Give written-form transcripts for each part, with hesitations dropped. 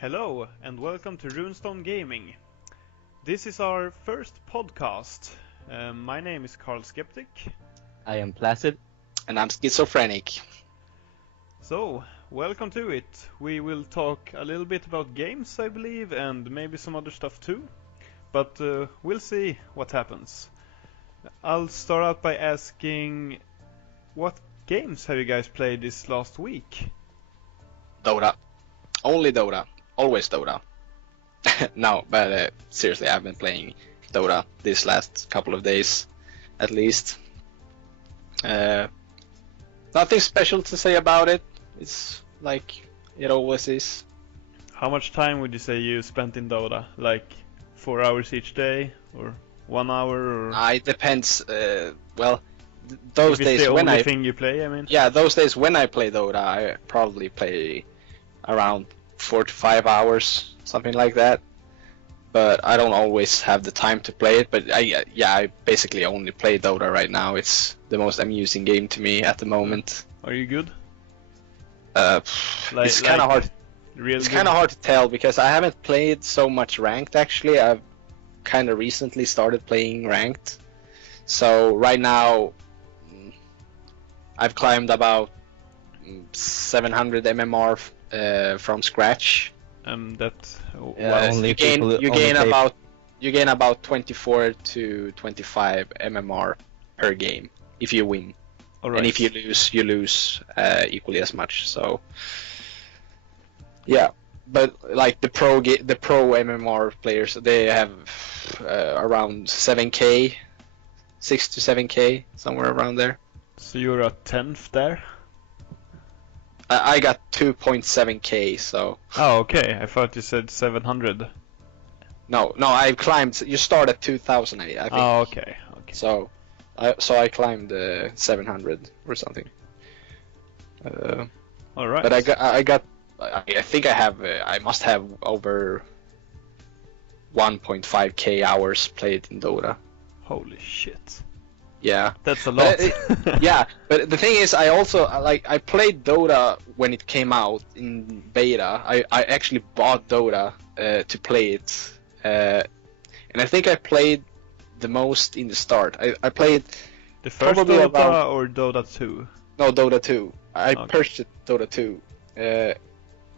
Hello and welcome to Runestone Gaming. This is our first podcast. My name is Carl Skeptic. I am Placid. And I'm Skittzofrenic. So, welcome to it. We will talk a little bit about games, I believe, and maybe some other stuff too. But we'll see what happens. I'll start out by asking, what games have you guys played this last week? Dota. Only Dota. Always Dota. No, but seriously, I've been playing Dota this last couple of days, at least. Nothing special to say about it. It's like it always is. How much time would you say you spent in Dota? Like 4 hours each day, or 1 hour, or? It depends. Well, those if it's days the when only thing you play, I mean. Yeah, those days when I play Dota, I probably play around 4 to 5 hours, something like that. But I don't always have the time to play it. But I basically only play Dota right now. It's the most amusing game to me at the moment. Are you good? It's kind of hard. It's kind of hard to tell because I haven't played so much ranked actually. I've kind of recently started playing ranked. So right now I've climbed about 700 MMR from scratch. Only you gain about 24 to 25 MMR per game if you win. All right. And if you lose equally as much. So yeah, but like the pro MMR players, they have around 7k, 6 to 7k, somewhere around there. So you're a 10th there? I got 2.7k, so. Oh, okay. I thought you said 700. No, I've climbed. You start at 2000, I think. Oh, okay. So I climbed 700 or something. All right. But I think I must have over 1.5k hours played in Dota. Holy shit. Yeah. That's a lot. Yeah, but the thing is, I also I played Dota when it came out in beta. I actually bought Dota to play it, and I think I played the most in the start. I played the first Dota or Dota 2? No, Dota 2. I purchased Dota 2,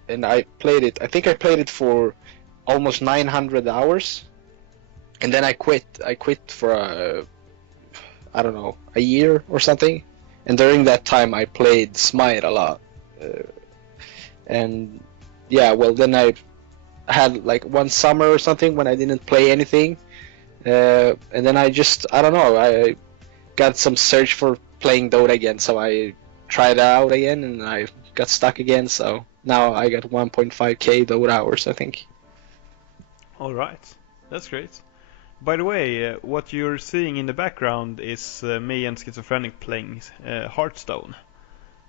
and I played it. I think I played it for almost 900 hours, and then I quit. I quit for I don't know, a year or something. And during that time I played Smite a lot. And yeah, well then I had like one summer or something when I didn't play anything. And then I don't know, I got some search for playing Dota again, so I tried it out again and I got stuck again, so now I got 1.5k Dota hours, I think. Alright, that's great. By the way, what you're seeing in the background is me and Skittzofrenic playing Hearthstone.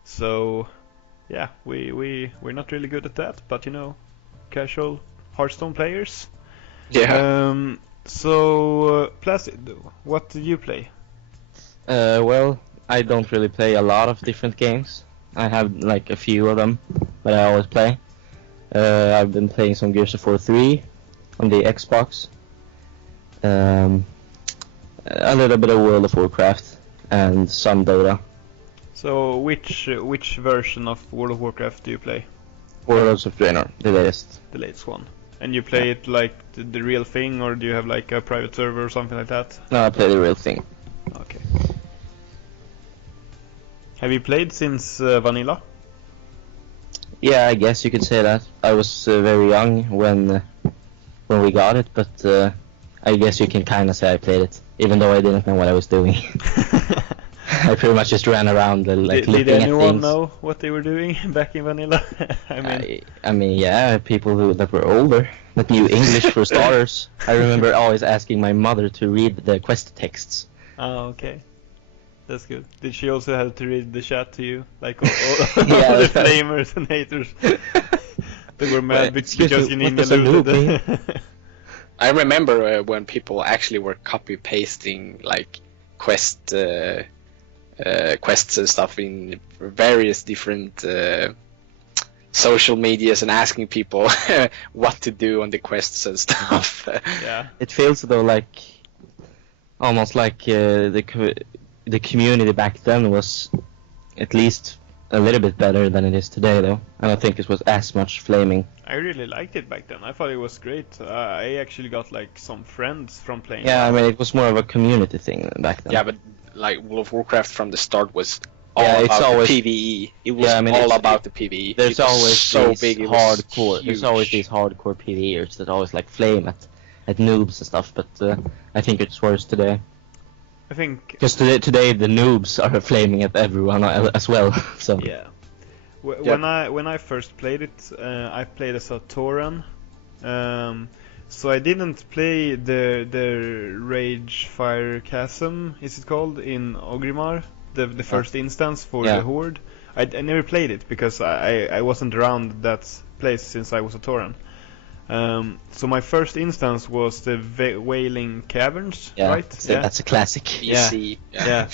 So, yeah, we're not really good at that, but you know, casual Hearthstone players. Yeah. So, Placid, what do you play? Well, I don't really play a lot of different games. I have like a few of them, but I always play. I've been playing some Gears of War 3 on the Xbox. A little bit of World of Warcraft and some Dota. So which version of World of Warcraft do you play? Warlords of Draenor, the latest. The latest one. And you play it like the real thing, or do you have like a private server or something like that? No, I play the real thing. Okay. Have you played since vanilla? Yeah, I guess you could say that. I was very young when we got it, but I guess you can kind of say I played it, even though I didn't know what I was doing. I pretty much just ran around like looking at things. Did anyone know what they were doing back in vanilla? I mean, yeah, people that were older, that knew English for starters. I remember always asking my mother to read the quest texts. Oh, okay. That's good. Did she also have to read the chat to you? Like all yeah, the flamers and haters? They were mad because you ninja looted. I remember when people actually were copy pasting like quests and stuff in various different social medias and asking people what to do on the quests and stuff. Yeah. It feels though like almost like the community back then was at least a little bit better than it is today, though. I don't think it was as much flaming. I really liked it back then. I thought it was great. I actually got like some friends from playing. Yeah, I mean it was more of a community thing back then. Yeah, but like World of Warcraft from the start was all Yeah, it's about always- the PvE. It was Yeah, I mean, all it's- about the PvE. There's It was always so these big. It was hardcore. There's always huge. these hardcore PvEers that always like flame at noobs and stuff. But I think it's worse today. I think. Because today the noobs are flaming at everyone as well. So Yeah. Yeah. When I first played it, I played as a Tauren. So I didn't play the Rage Fire Chasm, is it called, in Ogrimmar, the first instance for Yeah. the Horde. I never played it because I wasn't around that place since I was a Tauren. So my first instance was the Wailing Caverns, yeah, right? so that's a classic. PC. Yeah.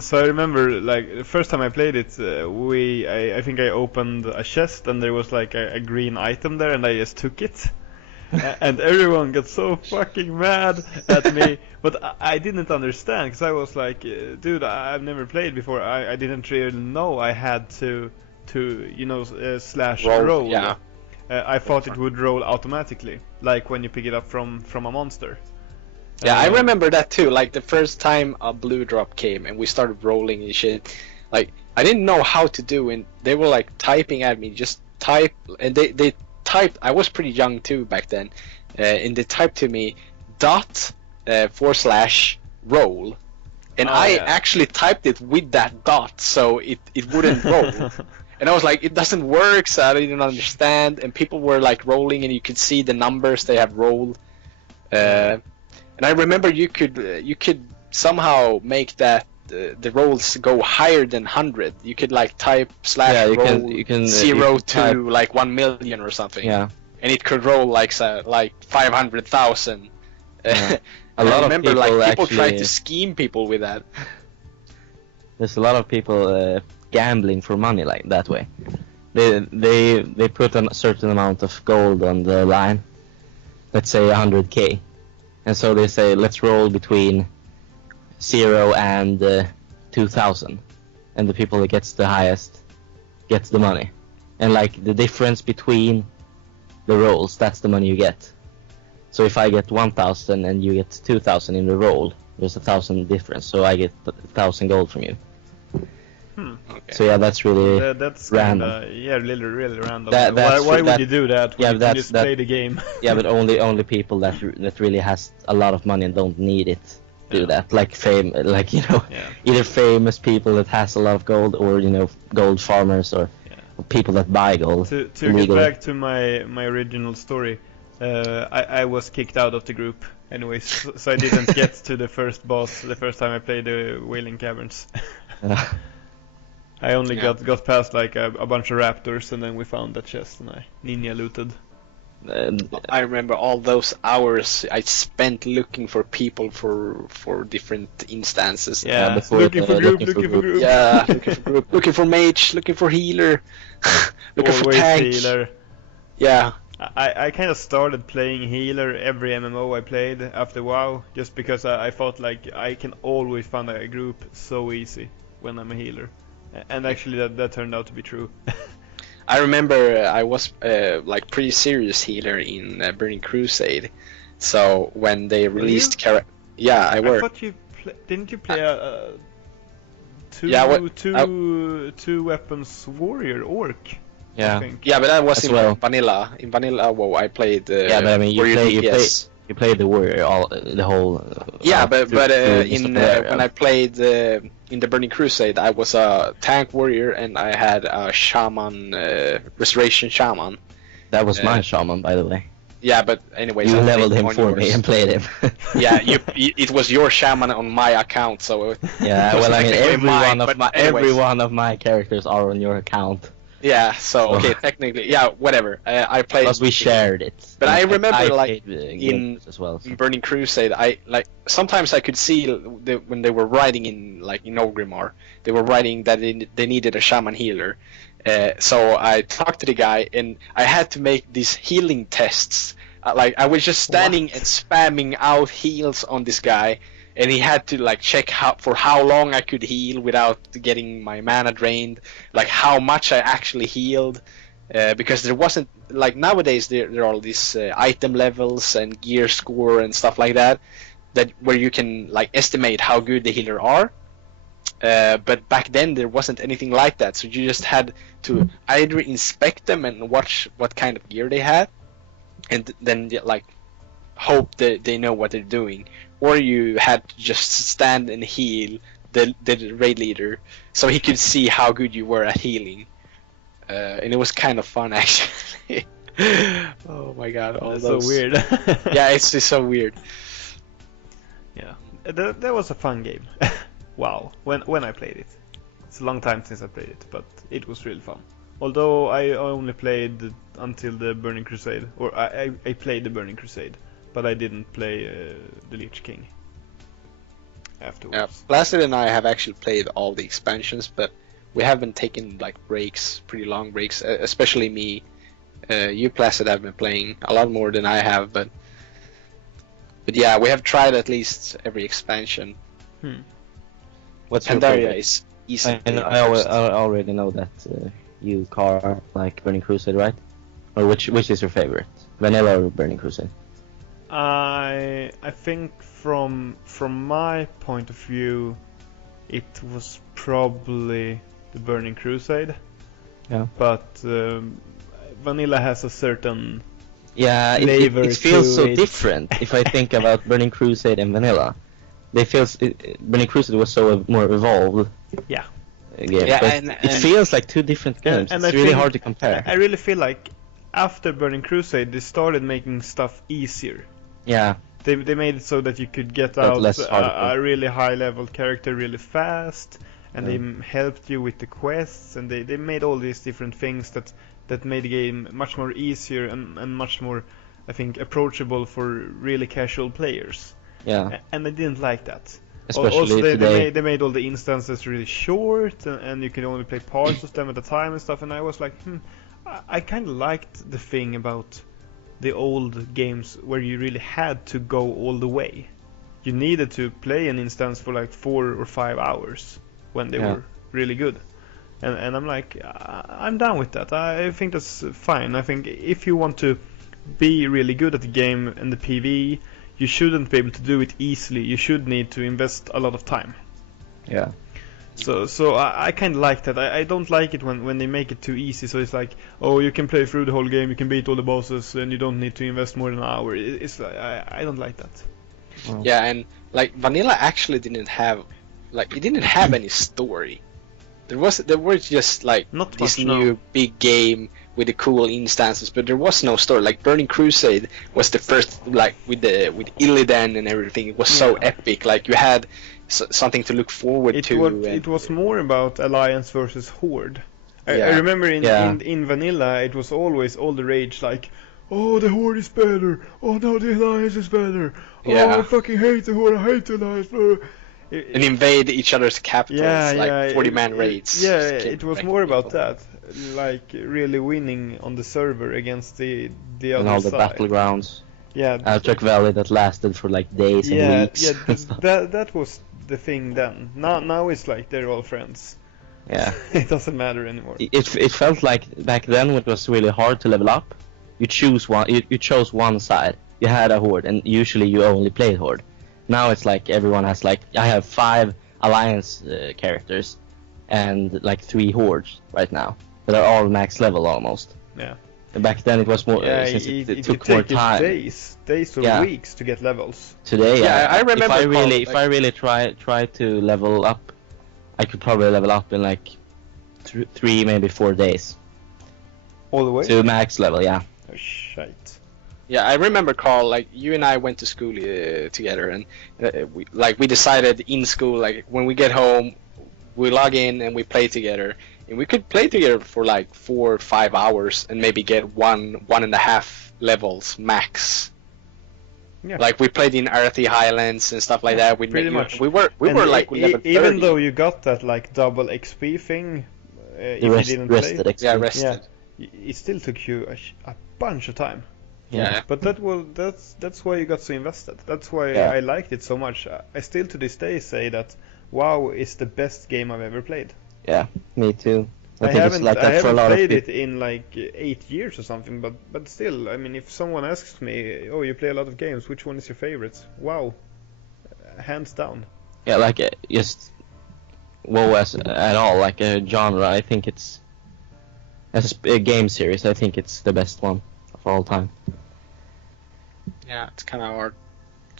So I remember, like, the first time I played it, I think I opened a chest and there was like a green item there, and I just took it. And everyone got so fucking mad at me, but I didn't understand, because I was like, dude, I've never played before. I didn't really know I had to slash roll. Yeah. I thought it would roll automatically, like when you pick it up from a monster. Yeah, I remember that too. Like the first time a blue drop came and we started rolling and shit. Like I didn't know how to do, and they were like typing at me, just type, and they typed. I was pretty young too back then, and they typed to me /roll, and Oh, I yeah. actually typed it with that dot, so it wouldn't roll. And I was like, it doesn't work, so I didn't understand. And people were like rolling, and you could see the numbers they have rolled. And I remember you could somehow make that the rolls go higher than 100. You could like type Yeah, you /roll can- you can, 0 you to can type- like 1 million or something. Yeah. And it could roll like 500,000. Yeah. I A lot of remember like people people tried actually- to scheme people with that. There's a lot of people gambling for money like that way. They put a certain amount of gold on the line, let's say 100k, and so they say let's roll between 0 and 2,000, and the people that gets the highest gets the money, and like the difference between the rolls, that's the money you get. So if I get 1,000 and you get 2,000 in the roll, there's 1,000 difference, so I get 1,000 gold from you. Okay. So yeah, that's really That's random. really random. That's why would that- you do that when yeah, you can that's- just that- play the game? Yeah, but only people that really has a lot of money and don't need it do Yeah. that. Like Yeah. either famous people that has a lot of gold, or gold farmers, or people that buy gold To get illegally. back to my original story, I was kicked out of the group anyways, so I didn't get to the first boss the first time I played the Wailing Caverns. I only got past like a bunch of raptors, and then we found that chest and I ninja looted. I remember all those hours I spent looking for people for different instances. Yeah, before looking for group, looking for looking for group. group. Yeah, looking for group, looking for mage, looking for healer, looking for Always tank. healer. Yeah, I kind of started playing healer every MMO I played after WoW, just because I thought like I can always find a group so easy when I'm a healer, and actually that turned out to be true. I remember I was like pretty serious healer in Burning Crusade. So when they released yeah, I I were. thought you didn't you play a two Yeah, what- two weapons warrior orc? I Yeah, think. Yeah, but that was As in well. vanilla. In vanilla, WoW, I played. Yeah, but I mean, you warrior play DPS. you play the warrior the whole. Yeah, but through in the when I played in the Burning Crusade, I was a tank warrior and I had a shaman, restoration shaman. that was my shaman, by the way. Yeah, but anyways, You I leveled played him on for me yours. and played him. Yeah, it was your shaman on my account, so. Yeah, it was well, I mean, technically mine, every anyways. one of my characters are on your account. Yeah, so okay, technically, yeah, whatever. I played. Plus, we shared it. But I And remember, like, played, in- games as well. So. In Burning Crusade, I like sometimes I could see when they were writing in Ogrimmar, they were writing that they needed a shaman healer, So I talked to the guy, and I had to make these healing tests. Like I was just standing and spamming out heals on this guy, and he had to like check for how long I could heal without getting my mana drained, like how much I actually healed, because there wasn't like nowadays there are all these item levels and gear score and stuff like that where you can like estimate how good the healer are. But back then there wasn't anything like that, so you just had to either inspect them and watch what kind of gear they had, and then like hope that they know what they're doing, or you had to just stand and heal the raid leader so he could see how good you were at healing, and it was kind of fun actually. Oh my god, that's so weird. Yeah, it's just so weird. Yeah, that was a fun game. Wow, when I played it. It's a long time since I played it, but it was really fun. Although I only played until the Burning Crusade, or I played the Burning Crusade, but I didn't play the Lich King afterwards. Placid and I have actually played all the expansions, but we haven't taken like breaks, pretty long breaks, especially me. You, Placid, have been playing a lot more than I have, but yeah, we have tried at least every expansion. What's your Pandaria favorite? is easy. I already know that you, Carl, like Burning Crusade, right? Or which is your favorite, Vanilla or Burning Crusade? I think from my point of view, it was probably the Burning Crusade. Yeah. But Vanilla has a certain flavor. It feels so it. different. If I think about Burning Crusade and Vanilla, Burning Crusade was so more evolved. Yeah. Game, but it feels like two different games. And it's really hard to compare. I really feel like after Burning Crusade, they started making stuff easier. Yeah. They made it so that you could get But out less a really high level character really fast, and Yeah. they helped you with the quests, and they made all these different things that made the game much more easier and much more, I think, approachable for really casual players. Yeah. And I didn't like that. Especially Also, today. they made all the instances really short, and you could only play parts of them at a time and stuff. And I was like, I kind of liked the thing about the old games where you really had to go all the way. You needed to play an instance for like 4 or 5 hours when they were really good. And I'm like, I'm down with that. I think that's fine. I think if you want to be really good at the game and the PvE, you shouldn't be able to do it easily. You should need to invest a lot of time. Yeah. So I kind of like that. I don't like it when they make it too easy. So it's like, oh, you can play through the whole game, you can beat all the bosses, and you don't need to invest more than an hour. It's like, I don't like that. Well. Yeah, and like Vanilla actually didn't have any story. There was just like Not this much, new no. big game with the cool instances, but there was no story. Like Burning Crusade was the first, like with Illidan and everything. It was so epic. Like you had something to look forward to. It was more about Alliance versus Horde. I Yeah. remember in Vanilla, it was always all the rage like, oh, the Horde is better. Oh no, the Alliance is better. Yeah. Oh, I fucking hate the Horde. I hate the Alliance. And invade each other's capitals, like 40-man raids. It was more about that, like really winning on the server against the other And all the side. battlegrounds. Yeah, Altrek Valley that lasted for like days and weeks. that was the thing then. Now it's like they're all friends. Yeah. It doesn't matter anymore. It felt like back then it was really hard to level up. You chose one side. You had a horde, and usually you only played horde. Now it's like everyone has like, I have 5 alliance characters and like 3 hordes right now that are all max level almost. Yeah. And back then it was more since it took more time. Days or weeks to get levels. Today, I remember. If I really try to level up, I could probably level up in like 3 maybe 4 days. All the way? To max level, yeah. Oh, shite. Yeah, I remember, Carl, like you and I went to school together, and we decided in school, like when we get home, we log in and we play together, and we could play together for like 4 or 5 hours and maybe get 1.5 levels max. Yeah. Like we played in Arathi Highlands and stuff like that. Pretty much. We were like level 30. Even though you got that like double XP thing, if you didn't play. Rested XP. Yeah, rested. It still took you a bunch of time. Yeah. But that's why you got so invested. That's why Yeah. I liked it so much. I still to this day say that WoW is the best game I've ever played. Yeah, me too. I think haven't it's like that for a haven't lot of played it people. in like 8 years or something, but still, I mean, if someone asks me, oh, you play a lot of games, which one is your favorite? WoW, hands down. Yeah, like just WoW as at all, like a genre. I think it's as a game series. I think it's the best one of all time. Yeah, it's kind of hard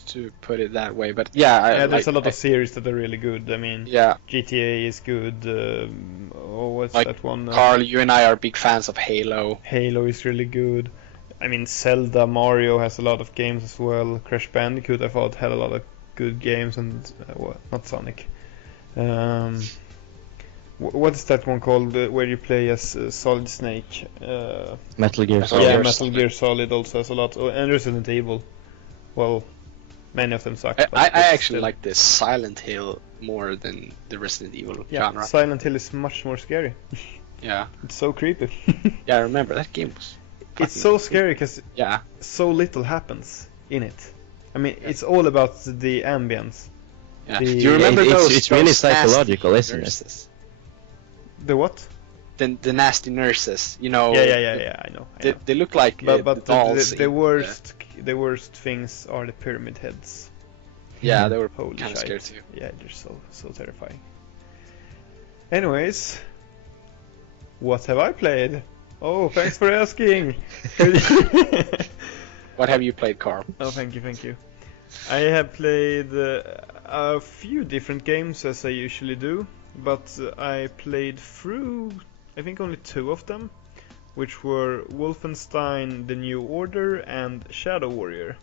to put it that way, but yeah, There's a lot of series that are really good. I mean, yeah. GTA is good. What's Like that one? Carl, you and I are big fans of Halo. Halo is really good. I mean, Zelda, Mario has a lot of games as well. Crash Bandicoot, I thought, had a lot of good games, and not Sonic. What is that one called where you play as Solid Snake? Metal Gear Metal Solid. Yeah, Gear Metal Solid. Gear Solid also has a lot. Oh, and Resident Evil. Well, many of them suck. I but actually still. like the Silent Hill more than the Resident Evil genre. Silent Hill is much more scary. Yeah, It's so creepy. yeah, I remember that game was. It's fucking so scary because Yeah, so little happens in it. I mean, it's all about the ambience. yeah. The- Do you remember It's- those? it's really those psychological, nasty isn't it? nurses? The what? The nasty nurses, you know. Yeah. I know. They look like But the dolls. the in worst things are the pyramid heads. yeah, they were Holy kind of shite. scared too. Yeah, they're so terrifying. Anyways, what have I played? Oh, thanks for asking. What have you played, Carl? Oh, thank you. I have played a few different games as I usually do, but I played through, I think, only 2 of them, which were Wolfenstein: The New Order and Shadow Warrior,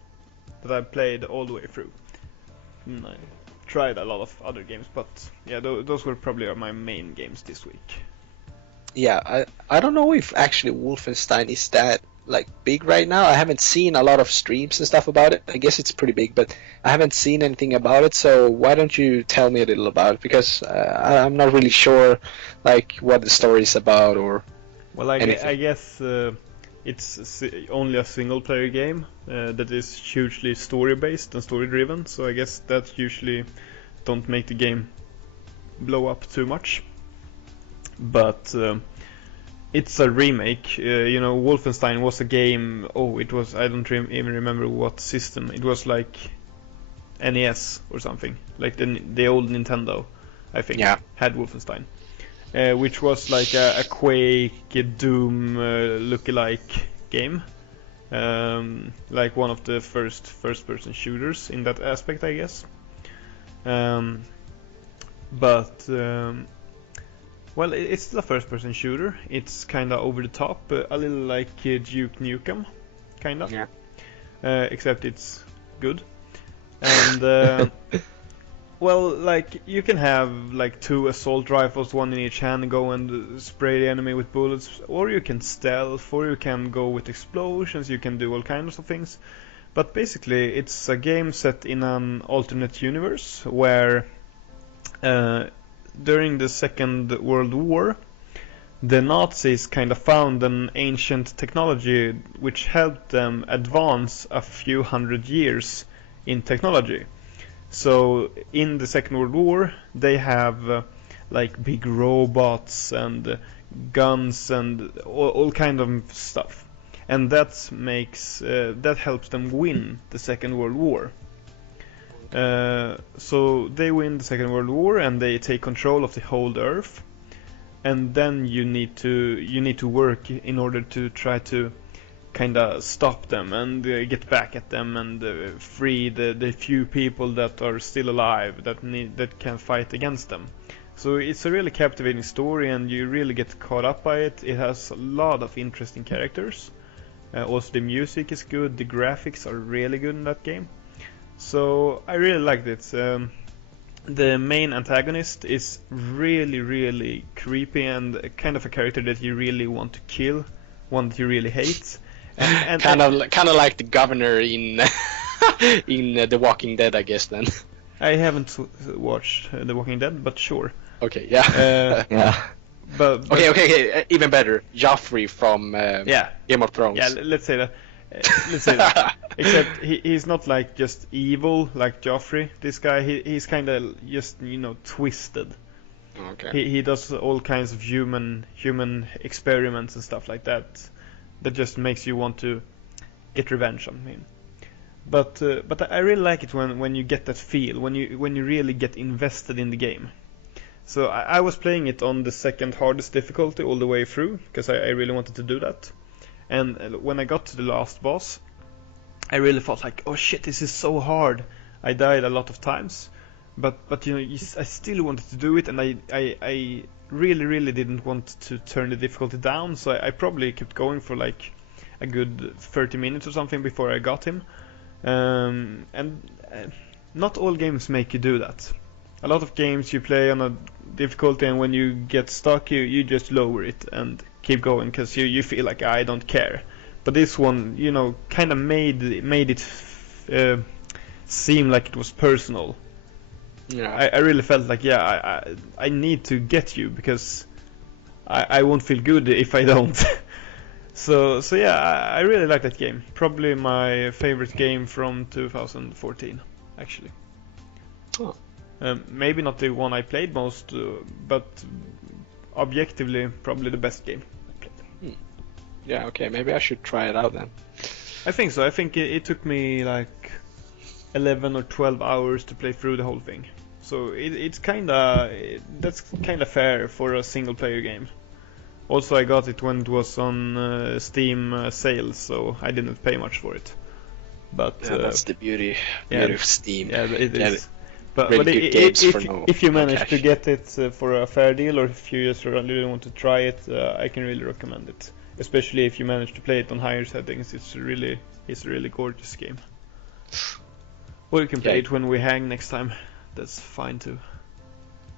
that I played all the way through. I tried a lot of other games, but yeah, those were probably my main games this week. Yeah, I don't know if actually Wolfenstein is that like big right now. I haven't seen a lot of streams and stuff about it. I guess it's pretty big, but I haven't seen anything about it. So why don't you tell me a little about it? Because I'm not really sure like what the story is about or. Well, I anything. guess it's only a single-player game that is hugely story-based and story-driven, so I guess that usually don't make the game blow up too much. But it's a remake. Wolfenstein was a game. Oh, it was. I don't even remember what system. It was like NES or something, like the old Nintendo, I think. Yeah. Had Wolfenstein. Which was like a Quake, Doom lookalike game, like one of the first-person shooters in that aspect, I guess. Well, it's still a first-person shooter. It's kind of over the top, a little like Duke Nukem, kind of. Yeah. Except it's good. And well, like you can have like 2 assault rifles, 1 in each hand, and go and spray the enemy with bullets, or you can stealth, or you can go with explosions. You can do all kinds of things. But basically, it's a game set in an alternate universe where during the Second World War, the Nazis kind of found an ancient technology which helped them advance a few hundred years in technology. So in the Second World War, they have like big robots and guns and all kind of stuff, and that helps them win the Second World War. So they win the Second World War and they take control of the whole Earth, and then you need to work in order to try to kind of stop them and get back at them and free the few people that are still alive that can fight against them. So it's a really captivating story, and you really get caught up by it. It has a lot of interesting characters. Also, the music is good. The graphics are really good in that game. So I really liked it. The main antagonist is really, really creepy and kind of a character that you really want to kill, one that you really hate. And kind of like the governor in in The Walking Dead, I guess. Then. I haven't watched The Walking Dead, but sure. Okay. Yeah. Yeah. but Okay. Even better. Joffrey from yeah, Game of Thrones. yeah. Let's say that. Let's say that. Except he's not like just evil like Joffrey. This guy, he's kind of just twisted. Okay. He does all kinds of human experiments and stuff like that. That just makes you want to get revenge on him. But I really like it when you get that feel, when you really get invested in the game. So I was playing it on the second hardest difficulty all the way through because I really wanted to do that. And when I got to the last boss, I really felt like, oh shit, this is so hard. I died a lot of times, but I still wanted to do it, and I really didn't want to turn the difficulty down. So I probably kept going for like a good 30 minutes or something before I got him. And not all games make you do that. A lot of games you play on a difficulty, and when you get stuck, you just lower it and keep going because you feel like I don't care. But this one, kind of made it seem like it was personal. Yeah. I really felt like, I need to get you because I won't feel good if I don't. So yeah, I really like that game. Probably my favorite game from 2014, actually. Oh. Maybe not the one I played most, but objectively probably the best game I played. Yeah, okay, maybe I should try it out then. I think so. I think it took me like 11 or 12 hours to play through the whole thing. So that's kind of fair for a single player game. Also, I got it when it was on Steam sales, so I didn't pay much for it. But that's the beauty of Steam. Yeah, it is. But really good games if you manage cash. to get it for a fair deal, or if you just really want to try it, I can really recommend it. Especially if you manage to play it on higher settings, it's a really gorgeous game. Or you can play it when we hang next time. That's fine too.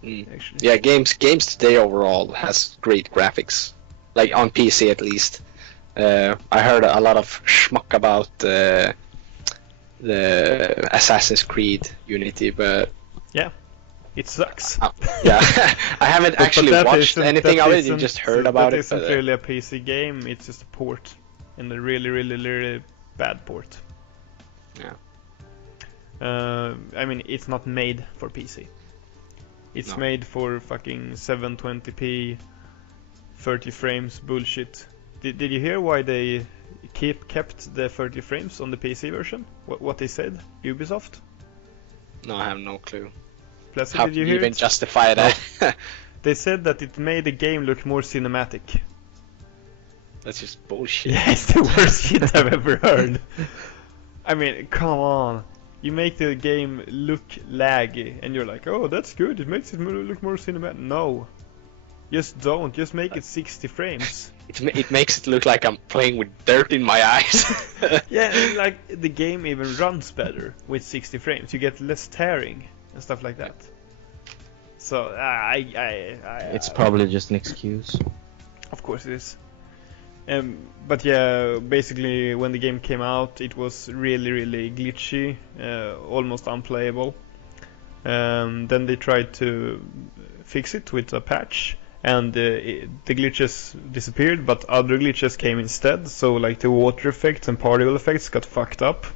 Actually. Yeah, games today overall has great graphics, like on PC at least. I heard a lot of schmuck about the Assassin's Creed Unity, but yeah, it sucks. Yeah, I haven't actually watched anything of it. I just heard about it. It isn't really a PC game. It's just a port, and a really bad port. Yeah. I mean, it's not made for PC. It's made for fucking 720p, 30 frames bullshit. Did you hear why they kept the 30 frames on the PC version? What they said? Ubisoft? No, I have no clue. Placid, How did you can hear you even it? justify that? They said that it made the game look more cinematic. That's just bullshit. Yeah, it's the worst shit I've ever heard. I mean, come on. You make the game look laggy, and you're like, oh, that's good, it makes it look more cinematic. No. Just don't. Just make it 60 frames. It makes it look like I'm playing with dirt in my eyes. Yeah, and like, the game even runs better with 60 frames. You get less tearing and stuff like that. So, It's probably just an excuse. Of course it is. But yeah, basically when the game came out, it was really glitchy, almost unplayable. Then they tried to fix it with a patch, and the glitches disappeared, but other glitches came instead. So like the water effects and particle effects got fucked up,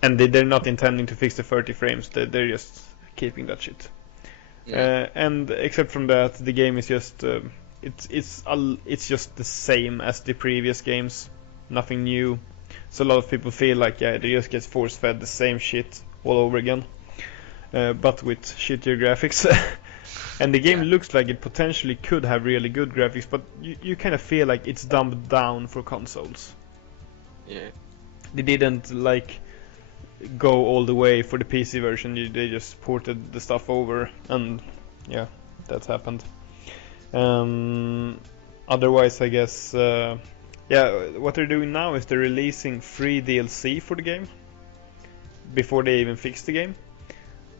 and they're not intending to fix the 30 frames. They're just keeping that shit. Yeah. And except from that, the game is just it's just the same as the previous games, nothing new. So a lot of people feel like they just get force fed the same shit all over again, but with shittier graphics. And the game looks like it potentially could have really good graphics, but you kind of feel like it's dumbed down for consoles. Yeah. They didn't like go all the way for the PC version. They just ported the stuff over, and yeah, that's happened. Otherwise, I guess, what they're doing now is they're releasing free DLC for the game before they even fix the game.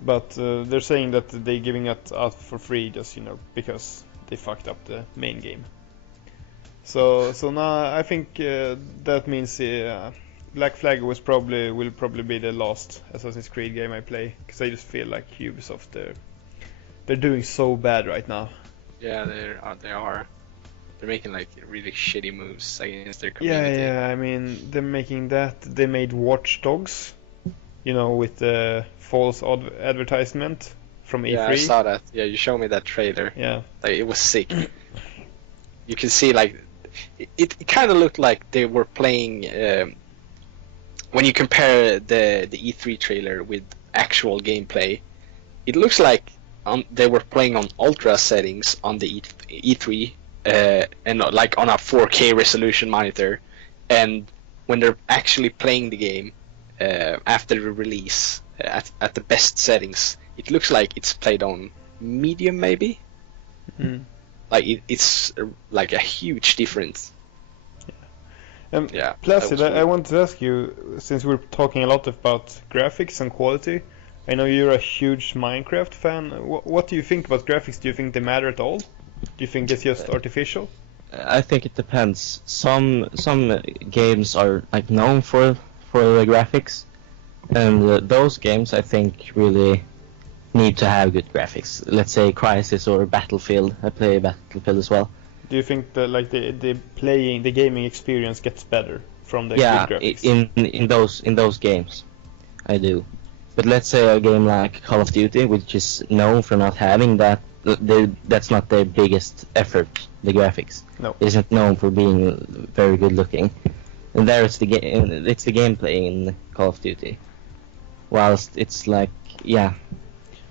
But they're saying that they're giving it out for free just, because they fucked up the main game. So now I think that means Black Flag will probably be the last Assassin's Creed game I play, because I just feel like Ubisoft they're doing so bad right now. Yeah, they are. They're making like really shitty moves against their Yeah, community. yeah. I mean, they're making that. They made Watch Dogs, with the false advertisement from Yeah, I E3. saw that. Yeah, you showed me that trailer. Yeah. Like it was sick. You can see like it kind of looked like they were playing when you compare the E3 trailer with actual gameplay. It looks like they were playing on ultra settings on the E3 and like on a 4K resolution monitor, and when they're actually playing the game after the release at the best settings, it looks like it's played on medium maybe. Mm. Like it's like a huge difference. Yeah, Placid, that was I want to ask you, since we're talking a lot about graphics and quality, I know you're a huge Minecraft fan. What do you think about graphics? Do you think they matter at all? Do you think it's just artificial? I think it depends. Some games are like known for the graphics, and those games I think really need to have good graphics. Let's say Crysis or Battlefield. I play Battlefield as well. Do you think that like the gaming experience gets better from the Yeah, good graphics? in those games, I do. But let's say a game like Call of Duty, which is known for not having that, that's not their biggest effort. The graphics. No. It isn't known for being very good looking, and there it's the gameplay in Call of Duty. Whilst it's like, yeah,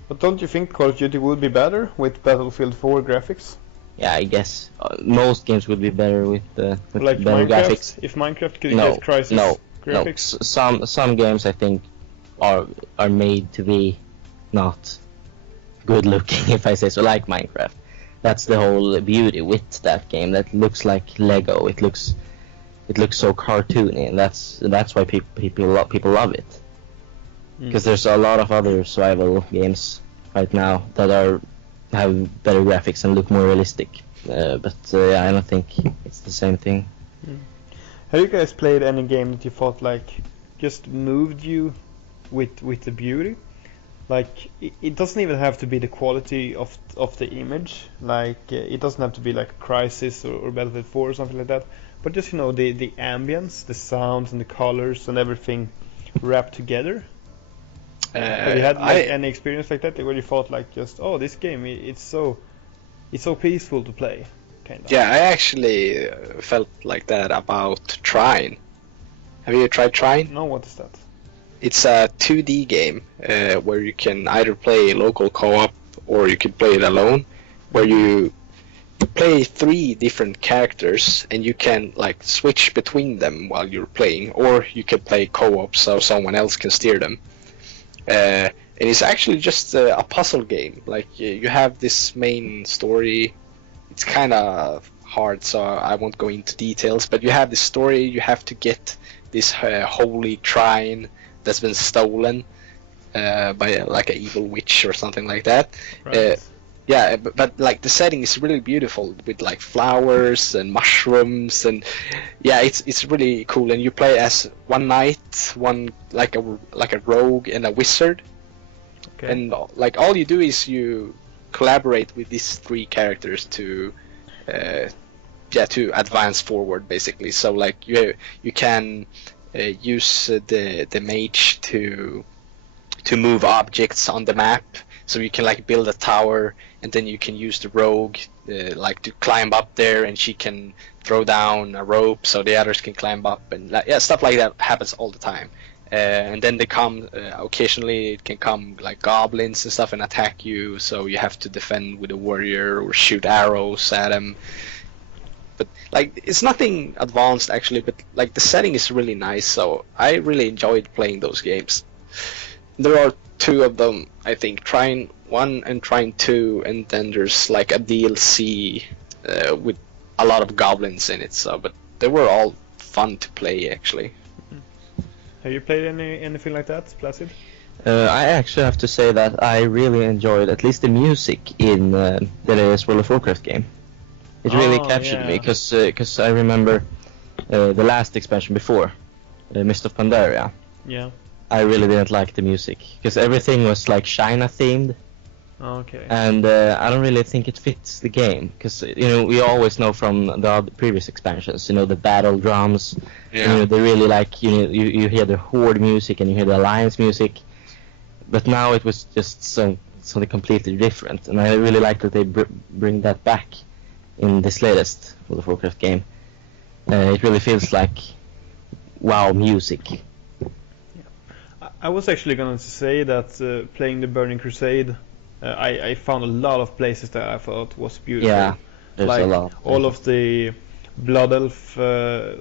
But don't you think Call of Duty would be better with Battlefield 4 graphics? yeah, I guess most games would be better with Like better Minecraft? graphics. If Minecraft could No, get Crysis no, graphics? Some games I think are made to be not good looking, if I say so, like Minecraft. That's the whole beauty with that game. That looks like Lego. It looks so cartoony, and that's why people love it. Because there's a lot of other survival games right now that have better graphics and look more realistic. But I don't think it's the same thing. Have you guys played any game that you thought like just moved you with the beauty? Like it doesn't even have to be the quality of the image. Like it doesn't have to be like Crysis or Battlefield 4 or something like that. But just the ambience, the sounds and the colors and everything wrapped together. Have you had any experience like that where you thought like just this game it's so peaceful to play, kind of? Yeah, I actually felt like that about Trine. Have you tried Trine? No, what is that? It's a 2D game where you can either play local co-op or you can play it alone, where you play 3 different characters and you can like switch between them while you're playing, or you can play co-op so someone else can steer them. And it's actually just a puzzle game. Like you have this main story. It's kind of hard, so I won't go into details. But you have this story. You have to get this holy shrine that's been stolen by like an evil witch or something like that. Right. Yeah, but like the setting is really beautiful with like flowers and mushrooms, and yeah, it's really cool. And you play as one knight, one like a rogue and a wizard. Okay. And like all you do is you collaborate with these 3 characters to advance forward basically. So like you can use the mage to move objects on the map. So you can like build a tower, and then you can use the rogue like to climb up there, and she can throw down a rope so the others can climb up, and stuff like that happens all the time. And then they come occasionally. It can come like goblins and stuff and attack you, so you have to defend with a warrior or shoot arrows at them. But like it's nothing advanced actually, but like the setting is really nice, so I really enjoyed playing those games. There are 2 of them, I think, Trine 1 and Trine 2, and then there's like a DLC with a lot of goblins in it. So, but they were all fun to play actually. Have you played anything like that, Placid? I actually have to say that I really enjoyed at least the music in the latest World of Warcraft game. It really captured me because I remember the last expansion before, Mist of Pandaria. Yeah. I really didn't like the music because everything was like China themed, Okay. And I don't really think it fits the game, because we always know from the previous expansions, the battle drums. Yeah. They really like you hear the horde music and you hear the alliance music, but now it was just something completely different, and I really like that they bring that back in this latest World of Warcraft game. It really feels like WoW music. I was actually gonna say that playing the Burning Crusade, I found a lot of places that I thought was beautiful. Yeah, there's like a lot. all of the Blood Elf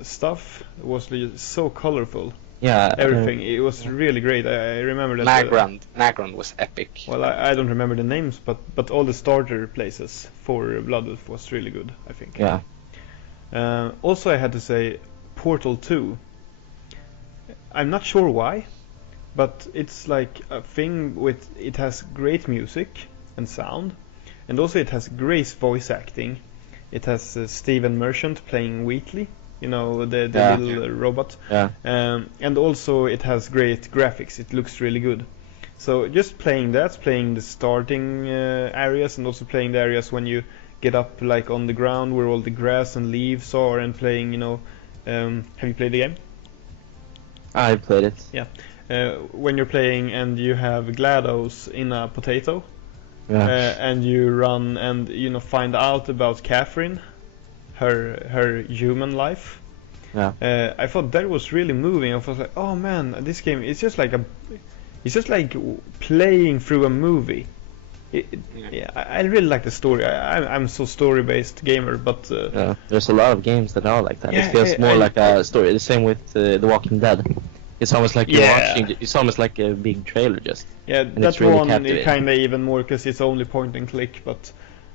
stuff was so colorful. Yeah, Everything. It was really great. I remember that. Nagrand was epic. Well, I don't remember the names, but all the starter places for Blood Elf was really good, I think. Yeah. Also, I had to say Portal 2. I'm not sure why, but it's like a thing with it has great music and sound, and also it has great voice acting. It has Steven Merchant playing Wheatley, the little robot. Yeah. And also it has great graphics. It looks really good. So just playing the starting areas, and also playing the areas when you get up like on the ground where all the grass and leaves are, and playing, have you played the game? I played it. Yeah. When you're playing and you have GLaDOS in a potato, and you run and find out about Catherine, her human life. Yeah. I thought that was really moving. I was like, oh man, this game is just like playing through a movie. Yeah, I really like the story. I'm so story-based gamer, but there's a lot of games that are like that. Yeah, It feels more like a story. The same with The Walking Dead. It's almost like you're watching. It's almost like a big trailer, just. Yeah, that really one captivating. kind of even more because it's only point and click.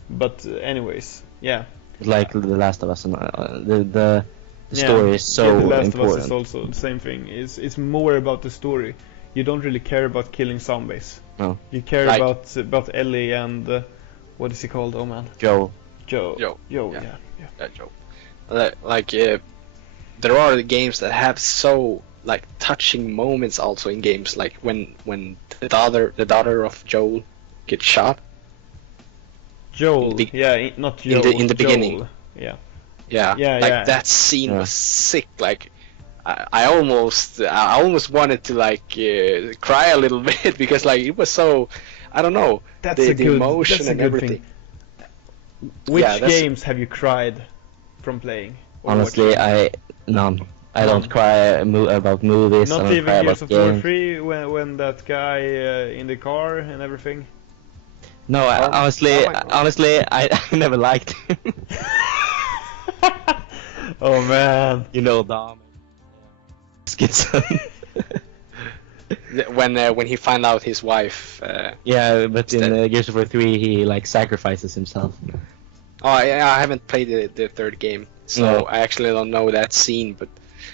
But anyways, yeah. Like The Last of Us, and the story is so The Last important. of Us is also the same thing. It's more about the story. You don't really care about killing zombies. No. You care Like- about Ellie and what is he called? Oh man, Joe. Joe. Yeah. Yeah. Joe. There are games that have so touching moments also in games, like when the daughter of Joel gets shot. Joel. Not Joel. in the beginning. Joel. Yeah. Yeah. That scene was sick. Like I almost wanted to cry a little bit because it was so, I don't know, the emotion and everything. Which games have you cried from playing? or Honestly, watching? none. I don't cry about movies. I Not don't even cry Gears about of War games. 3 when that guy in the car and everything. No, honestly, I never liked him. Oh man. Dom. Skitzo. When he found out his wife. Yeah, but in Gears of War 3, he sacrifices himself. Oh, I haven't played the third game, so No. I actually don't know that scene. But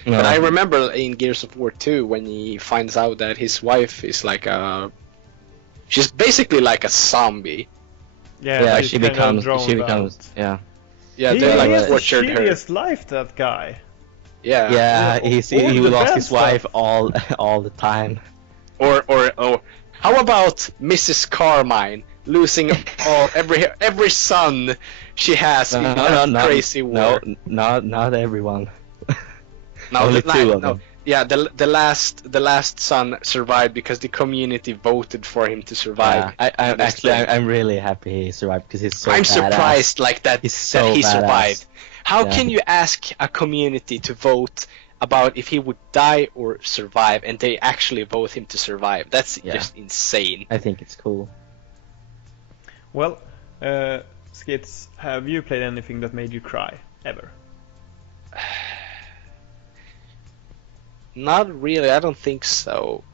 No. I remember in Gears of War 2 when he finds out that his wife is she's basically like a zombie. Yeah, she's she kinda becomes. drowned out. Yeah. Yeah, He they has a tortured her. serious life, that guy. Yeah. Yeah, all he the lost bad his wife stuff. all the time. Or how about Mrs. Carmine losing every son she has in that crazy war? No, not everyone. No, Only the- two of no, them. Yeah, the last son survived because the community voted for him to survive. Yeah, I'm really happy he survived because he's so I'm badass. surprised that He's so he badass. survived. How Yeah. can you ask a community to vote about if he would die or survive, and they actually vote him to survive? That's just insane. I think it's cool. Well, Skits, have you played anything that made you cry ever? Not really, I don't think so.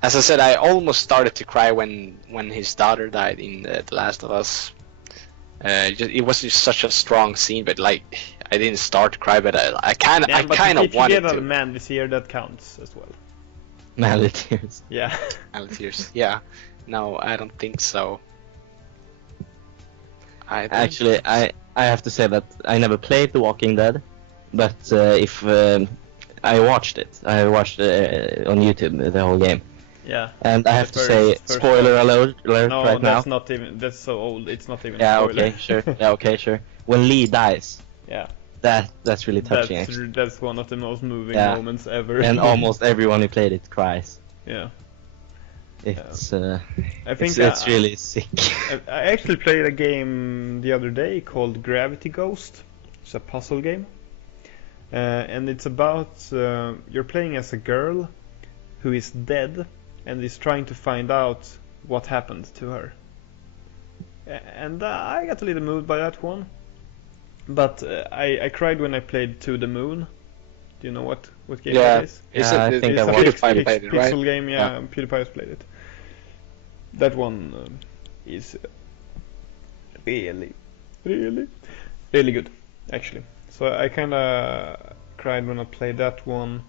As I said, I almost started to cry when his daughter died in The Last of Us. It was just such a strong scene, but I didn't start to cry, but I kind of wanted If you get a to. man this year, that counts as well. Manly tears. Yeah. Tears. Yeah, no, I don't think so. Actually, I have to say that I never played The Walking Dead, but if I watched it, on YouTube the whole game, Yeah. And I have The to say, first spoiler alert No, right now. that's not even. That's so old. It's not even. Yeah, a spoiler. okay, sure. Yeah, okay, sure. When Lee dies, Yeah. that's really touching, actually. That's one of the most moving Yeah. moments ever. And almost everyone who played it cries. Yeah. It's I think it's really sick. I actually played a game the other day called Gravity Ghost. It's a puzzle game, and it's about you're playing as a girl who is dead and is trying to find out what happened to her. And I got a little moved by that one, but I cried when I played To the Moon. Do you know what game that is? Yeah, I think It's I a watched PewDiePie played it, right? pixel game, yeah. PewDiePie has played it. That one is really good, actually. So I kind of cried when I played that one.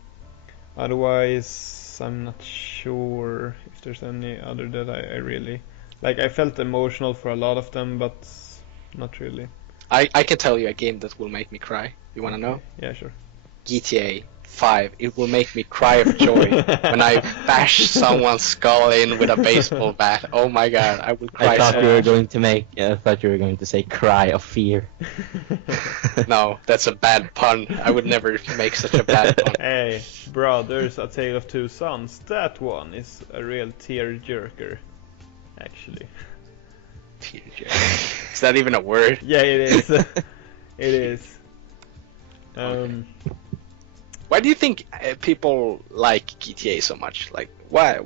Otherwise, I'm not sure if there's any other that I really like. I felt emotional for a lot of them, but not really. I can tell you a game that will make me cry. You wanna know? Yeah, sure. GTA 5. It will make me cry of joy when I bash someone's skull in with a baseball bat. Oh my god, I will cry I thought so you were much. going to make. I thought you were going to say "cry of fear." No, that's a bad pun. I would never make such a bad pun. Hey, brothers, A Tale of Two Sons. That one is a real tear-jerker, actually. Tearjerker. Is that even a word? Yeah, it is. It is. Why do you think people like GTA so much? Like, why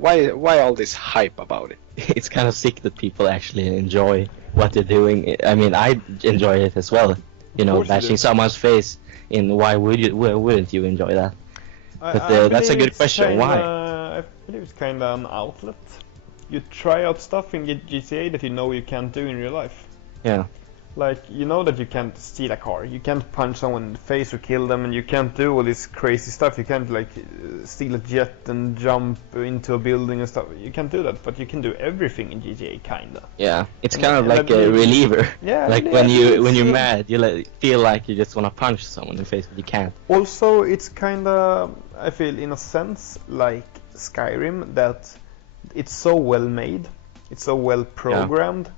all this hype about it? It's kind of sick that people actually enjoy what they're doing. I mean, I enjoy it as well. You know, course you do. bashing someone's face. Why wouldn't you enjoy that? But I that's a believe good it's question. Why? I believe it's kind of an outlet. You try out stuff in GTA that you know you can't do in real life. Yeah. Like, you know that you can't steal a car, you can't punch someone in the face or kill them, and you can't do all this crazy stuff. You can't, like, steal a jet and jump into a building and stuff. You can't do that, but you can do everything in GTA, kinda. Yeah. It's And- kind of and like I a believe- reliever. Yeah, Like yeah, when you're it's, mad, you feel like you just want to punch someone in the face, but you can't. Also, it's kinda, I feel, in a sense, like Skyrim, that it's so well made, it's so well programmed,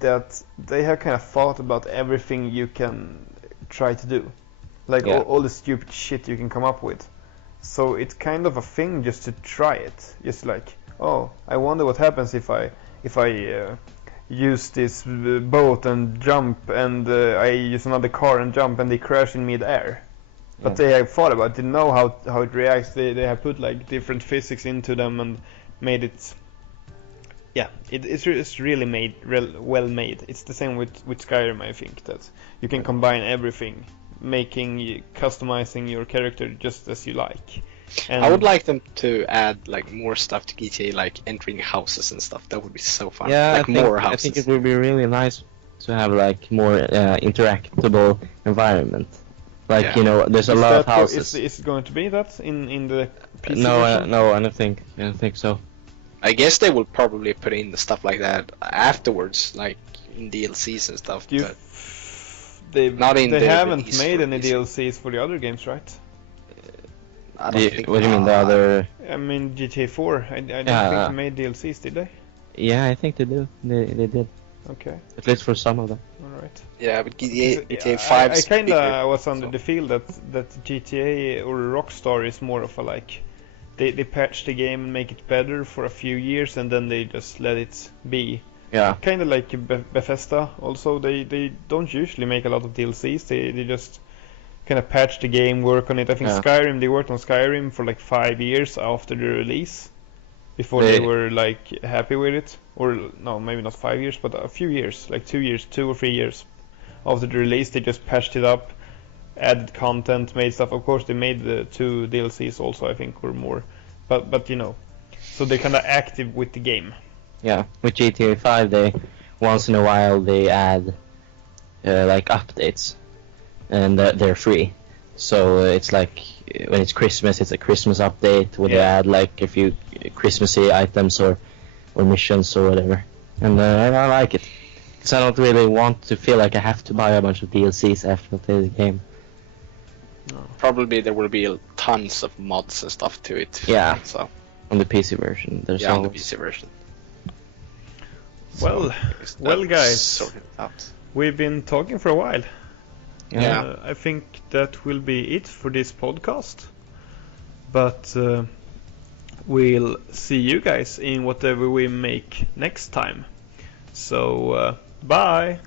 that they have kind of thought about everything you can try to do. Like Yeah. all the stupid shit you can come up with. So it's kind of a thing just to try it. Just like, oh, I wonder what happens if I use this boat and jump, and I use another car and jump, and they crash in mid-air. But Yeah. they have thought about it, they know how it reacts. They have put like different physics into them and made it. Yeah, it's really well made. It's the same with Skyrim, I think, that you can combine everything, customizing your character just as you like. And I would like them to add like more stuff to GTA, like entering houses and stuff. That would be so fun. Yeah, like more houses. I think it would be really nice to have like more interactable environment. Like Yeah. you know, there's a is lot of that houses. is it going to be that in the PC No, version? no, I don't think so. I guess they will probably put in the stuff like that afterwards, like in DLCs and stuff. Do you But they in the haven't release made any release. DLCs for the other games, right? I don't think. What do you mean the other? I mean GTA 4. I don't think Yeah. they made DLCs, did they? Yeah, I think they do. They did. Okay, At least for some of them. all right. Yeah, but GTA Yeah, 5. I kinda was under the feel that GTA or Rockstar is more of a like they patch the game and make it better for a few years and then they just let it be. Yeah. Kind of like Bethesda. Also, they don't usually make a lot of DLCs. They just kind of patch the game, work on it. I think Yeah. Skyrim, they worked on Skyrim for like 5 years after the release before they were like happy with it. Or no, maybe not 5 years, but a few years, like 2 or 3 years after the release. They just patched it up, added content, made stuff. Of course, they made the 2 DLCs also, I think, or more. But you know, so they're kind of active with the game. Yeah. With GTA 5, they once in a while they add like updates, and they're free. So it's like when it's Christmas, it's a Christmas update where they Yeah. add like a few Christmassy items or missions or whatever. And I like it. Because I don't really want to feel like I have to buy a bunch of DLCs after I play the game. Probably there will be tons of mods and stuff to it. Yeah. So On the PC version, there's Yeah, on the always... PC version. Well, So, well, that's guys. sorted out. We've been talking for a while. Yeah. I think that will be it for this podcast. But we'll see you guys in whatever we make next time. So, bye!